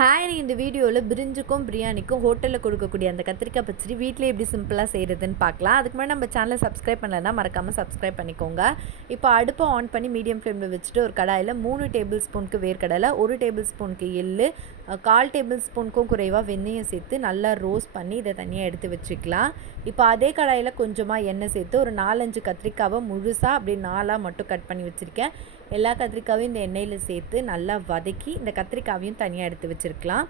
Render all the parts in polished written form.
Hi இந்த வீடியோவில் பிரிஞ்சுக்கும் பிரியாணிக்கும் ஹோட்டலில் கொடுக்கக்கூடிய அந்த கத்திரிக்காய் பச்சடி வீட்டிலே எப்படி சிம்பிளாக செய்கிறதுன்னு பார்க்கலாம். அதுக்கு முன்னாடி நம்ம சேனலை சப்ஸ்கிரைப் பண்ணலைன்னா மறக்காமல் சப்ஸ்கிரைப் பண்ணிக்கோங்க. இப்போ அடுப்பை ஆன் பண்ணி மீடியம் ஃப்ளேமில் வச்சுட்டு ஒரு கடாயில் 3 டேபிள் ஸ்பூனுக்கு வேர்க்கடலை, 1 டேபிள் ஸ்பூனுக்கு எள்ளு, 1/4 டேபிள் ஸ்பூனுக்கும் குறைவாக வெந்தயம் சேர்த்து நல்லா ரோஸ்ட் பண்ணி இதை தனியாக எடுத்து வச்சுக்கலாம். இப்போ அதே கடாயில் கொஞ்சமாக எண்ணெய் சேர்த்து ஒரு 4-5 கத்திரிக்காவை முழுசாக அப்படி 4ஆக மட்டும் கட் பண்ணி வச்சுருக்கேன். எல்லா கத்திரிக்காயும் இந்த எண்ணெயில் சேர்த்து நல்லா வதக்கி இந்த கத்திரிக்காவையும் தனியாக எடுத்து வச்சுருக்கலாம்.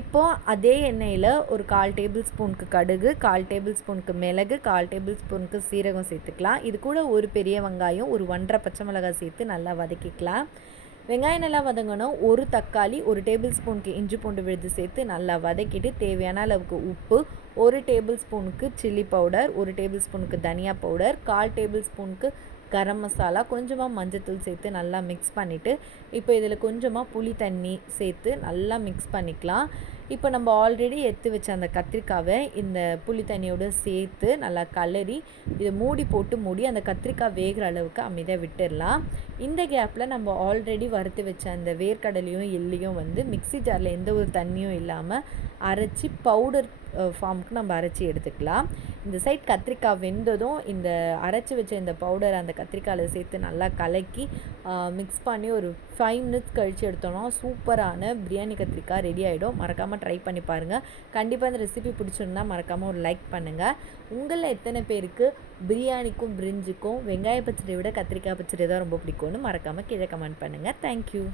இப்போது அதே எண்ணெயில் ஒரு 1/4 டேபிள் ஸ்பூனுக்கு கடுகு, 1/4 டேபிள் ஸ்பூனுக்கு மிளகு, 1/4 டேபிள் ஸ்பூனுக்கு சீரகம் சேர்த்துக்கலாம். இது கூட ஒரு பெரிய வெங்காயம், ஒரு 1.5 பச்சை மிளகாய் சேர்த்து நல்லா வதக்கிக்கலாம். வெங்காயம் நல்லா வதங்கணும். ஒரு தக்காளி, 1 டேபிள் ஸ்பூனுக்கு இஞ்சி பூண்டு விழுது சேர்த்து நல்லா வதக்கிட்டு தேவையான அளவுக்கு உப்பு, 1 டேபிள் ஸ்பூனுக்கு சில்லி பவுடர், 1 டேபிள் ஸ்பூனுக்கு தனியா பவுடர், 1/4 டேபிள் ஸ்பூனுக்கு கரம் மசாலா, கொஞ்சமாக மஞ்சத்தூள் சேர்த்து நல்லா மிக்ஸ் பண்ணிவிட்டு இப்போ இதில் கொஞ்சமாக புளி தண்ணி சேர்த்து நல்லா மிக்ஸ் பண்ணிக்கலாம். இப்போ நம்ம ஆல்ரெடி எடுத்து வச்ச அந்த கத்திரிக்காவை இந்த புளி தண்ணியோடு சேர்த்து நல்லா கலரி இதை மூடி அந்த கத்திரிக்காய் வேகிற அளவுக்கு அமைதியாக விட்டுடலாம். இந்த கேப்பில் நம்ம ஆல்ரெடி வறுத்து வச்ச அந்த வேர்க்கடலையும் எள்ளையும் மிக்ஸி ஜாரில் எந்த ஒரு தண்ணியும் இல்லாமல் அரைச்சி பவுடர் ஃபார்முக்கு நம்ம அரைச்சி எடுத்துக்கலாம். இந்த சைட் கத்திரிக்காய் வெந்ததும் இந்த அரைச்சி வச்ச இந்த பவுடர் அந்த கத்திரிக்காயில் சேர்த்து நல்லா கலக்கி மிக்ஸ் பண்ணி ஒரு 5 மினிட்ஸ் கழித்து எடுத்தோம்னா சூப்பரான பிரியாணி கத்திரிக்காய் ரெடி ஆகிடும். மறக்காமல் ட்ரை பண்ணி பாருங்கள். கண்டிப்பாக இந்த ரெசிபி பிடிச்சிருந்தா மறக்காமல் ஒரு லைக் பண்ணுங்கள். உங்களில் எத்தனை பேருக்கு பிரியாணிக்கும் பிரிஞ்சுக்கும் வெங்காய பச்சடியை விட கத்திரிக்காய் பச்சடி தான் ரொம்ப பிடிக்கும்னு மறக்காமல் கீழே கமெண்ட் பண்ணுங்கள். தேங்க்யூ.